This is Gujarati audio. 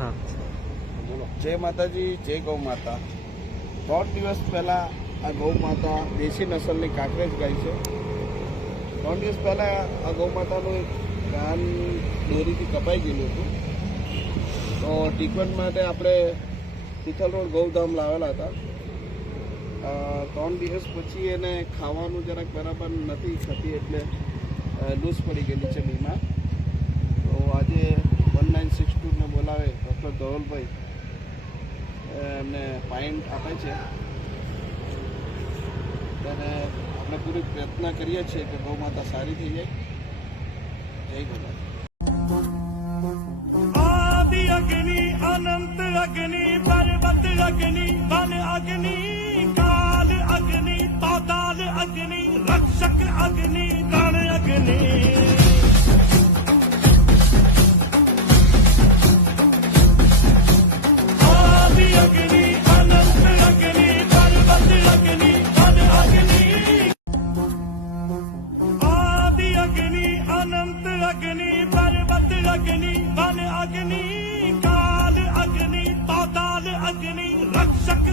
हाँ जय माताजी जय गौ माता 3 દિવસ પહેલાં આ ગૌ માતા દેશી નસલની કાંકરેજ ગાય છે 3 દિવસ પહેલાં આ ગૌ માતાનું એક કાન દોરીથી કપાઈ ગયેલું હતું તો ટ્રીટમેન્ટ માટે આપણે તિથલ રોડ ગૌધામ લાવેલા હતા 3 દિવસ પછી એને ખાવાનું જરાક બરાબર નથી થતી એટલે લૂઝ પડી ગયેલી છે બીમાર તો આજે 1962ને બોલાવે ડૉક્ટર ધવલભાઈ એમને પાઇન્ટ આપે છે ત્યારે આપણે પૂરી પ્રયત્ન કરીએ છીએ કે ગૌ માતા સારી થઈ જાય જય ગૌ માતા आदि अग्नि अनंत अग्नि पर्वत अग्नि वन अग्नि काल अग्नि पाताल अग्नि रक्षक अग्नि रण अग्नि आदि अग्नि अनंत अग्नि पर्वत अग्नि वन अग्नि आदि अग्नि अनंत अग्नि पर्वत अग्नि वन अग्नि काल अग्नि पाताल अग्नि रक्षक